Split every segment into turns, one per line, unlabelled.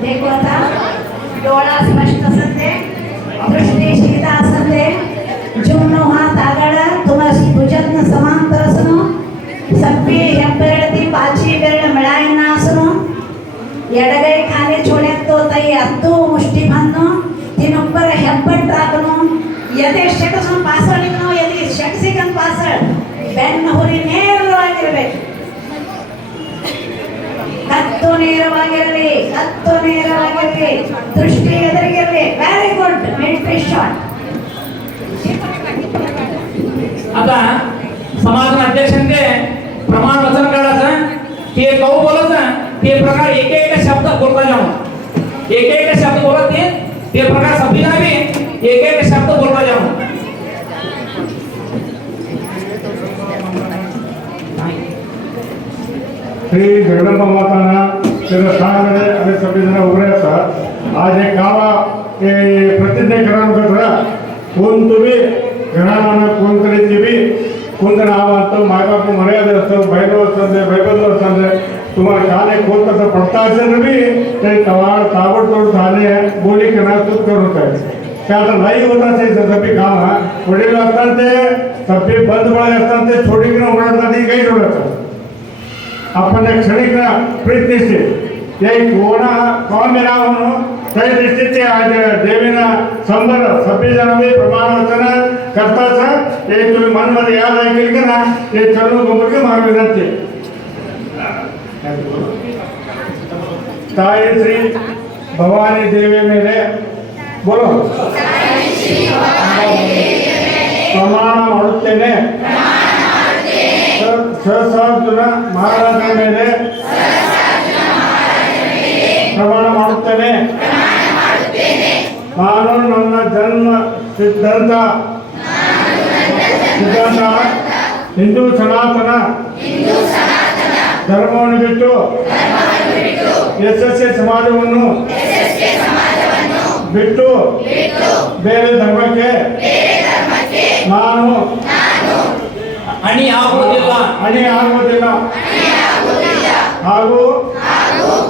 देखो आता डोळा स्पष्ट असते दृष्टी शीता असते जुम्नो हात आगाड तुम्हा भुजत्न समांतर असनो ಸಪ್ಪಿ ಹೆಬ್ಬೆರಳತಿ ಪಾಚಿ ಬೆರಳು ಮಿಳಾಯನ್ನ ಆಸನು ಎಡಗೈ ಖಾಲಿ ಚೋಳೆತ್ತೋ ತೈ ಹತ್ತು ಮುಷ್ಟಿ ಬಂದು ತಿನ್ನೊಬ್ಬರ ಹೆಬ್ಬಟ್ಟಾಕನು ಎದೆ ಶೆಟಸು ಪಾಸಳಿಗನು ಎದೆ ನೇರವಾಗಿರಲಿ ಕತ್ತು ನೇರವಾಗಿರಲಿ ದೃಷ್ಟಿ ಎದುರಿಗಿರಲಿ ವೆರಿ ಗುಡ್ ಮಿಲಿಟರಿ ಶಾಟ್
आता समाज अध्यक्षांचे प्रमाण वचन काढायचं ते कौ बोलायचं ते प्रकार एक एक शब्द बोलता जाऊन एक एक शब्द बोलत ते ते प्रकार संविधान में एक एक शब्द बोलता जाऊन
श्री जगदंबा मातांना त्याचं सांगणे आणि सगळेजण उभे असतात. आज एक गावा हे प्रतिज्ञा करा कोण तुम्ही घरानं कोणतरी तुम्ही कोणतरी आवाज मायबाप मर्यादा असतं बैलो असतं बैबल असतं तुम्हाला शाले कोण तसं पडता असेल बी ते तवाड ताबडतोड झाले बोली करणार तूच करत आहे. ते आता नाही होत असेल सप्पी काम. वडील असतात ते सप्पी बंद बळे असतात ते छोटी किंवा उघडतात काही जोडतात આપણને ક્ષણિક પ્રયત્નશે એ કોના કોણ મેળવવાનું કઈ દૃષ્ટિથી આજે દેવીના સંબર સભ્યજનમે પ્રમાણ વચન કરતા છે એ તમે મનમાં યાદ આવી કે ના એ ચરણ ગુમરકે મારું વિનંતી ತಾಯಿ ಶ್ರೀ ಭವಾನಿ ದೇವಿಯ ಮೇಲೆ પ્રમાણ ಪ್ರಮಾಣ ಮಾಡುತ್ತೇನೆ ಸಹಸ್ರಾರ್ಜುನ ಮಹಾರಾಜನ ಮೇಲೆ ಪ್ರಮಾಣ ಮಾಡುತ್ತೇನೆ. ನಾನು ನನ್ನ ಜನ್ಮ ಸಿದ್ಧಾಂತ ಸಿದ್ಧಾಂತ ಹಿಂದೂ ಸನಾತನ ಧರ್ಮವನ್ನು ಬಿಟ್ಟು ಎ ಸಮಾಜವನ್ನು ಬಿಟ್ಟು ಬೇರೆ ಧರ್ಮಕ್ಕೆ ನಾನು
ಹಣಿ ಆಗುವುದಿಲ್ಲ.
ಹಣಿ ಆಗುವುದಿಲ್ಲ. ಹಾಗೂ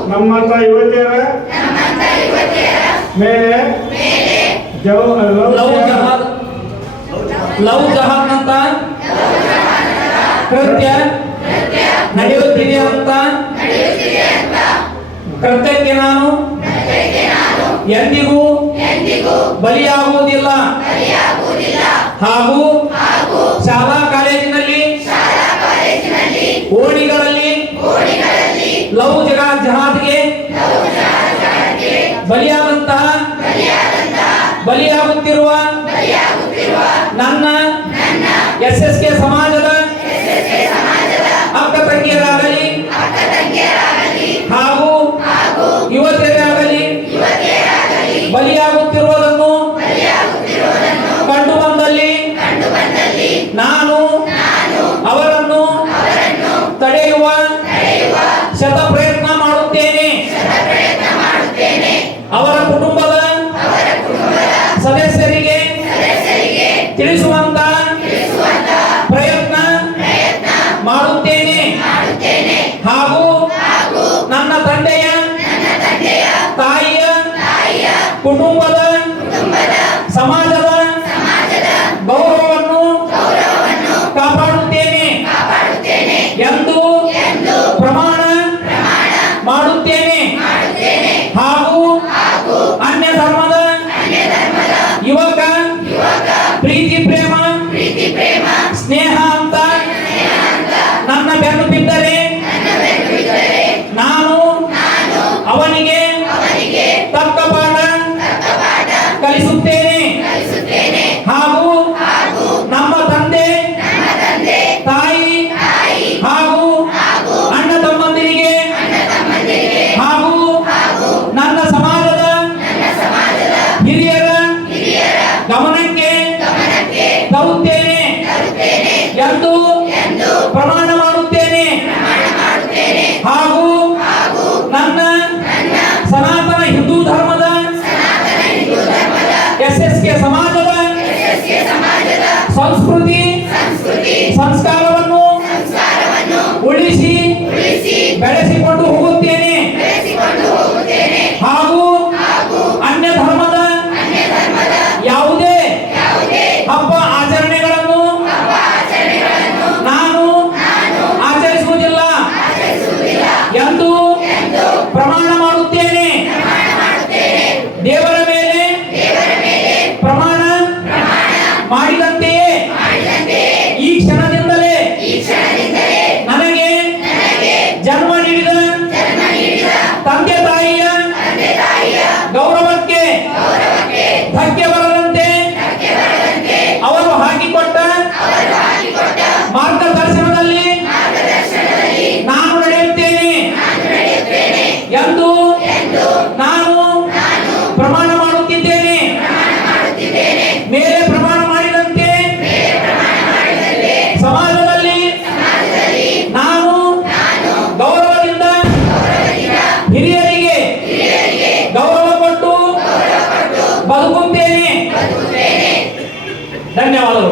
ನಮ್ಮಂತ ಯುವತಿಯರ ಮೇಲೆ
ಲವ್ ಜಹಾನ್ ಅಂತ ಕೃತ್ಯ ನಡೆಯುತ್ತಿದೆ ಅಂತ ಕೃತ್ಯಕ್ಕೆ ನಾನು ಎಂದಿಗೂ ಬಲಿಯಾಗುವುದಿಲ್ಲ. ಹಾಗೂ ಬಲಿಯಾಗುತ್ತಿರುವ ನನ್ನ ಎಸ್ ಎಸ್ ಕೆ ಸಮಾಜದ ಅಕ್ಕ ತಂಗಿಯರಾಗಲಿ ಹಾಗೂ ಯುವತಿಯರಾಗಲಿ ಬಲಿಯಾಗುತ್ತಿರುವುದನ್ನು ಕಂಡು ಬಂದಲ್ಲಿ ನಾನು ಅವರನ್ನು ತಡೆಯುವ ಶತ ಪ್ರಯತ್ನ ಮಾಡುತ್ತೇನೆ ಅವರ ಕುಟುಂಬದ ಸದಸ್ಯರಿಗೆ ತಿಳಿಸುವಂತ ಪ್ರಯತ್ನ ಮಾಡುತ್ತೇನೆ. ಹಾಗೂ Brigue ಸಂಸ್ಕೃತಿ ಸಂಸ್ಕಾರವನ್ನು ಉಳಿಸಿ ಬೆಳೆಸಿಕೊಂಡು ಹೋಗುತ್ತೇನೆ ధన్యవాదాలు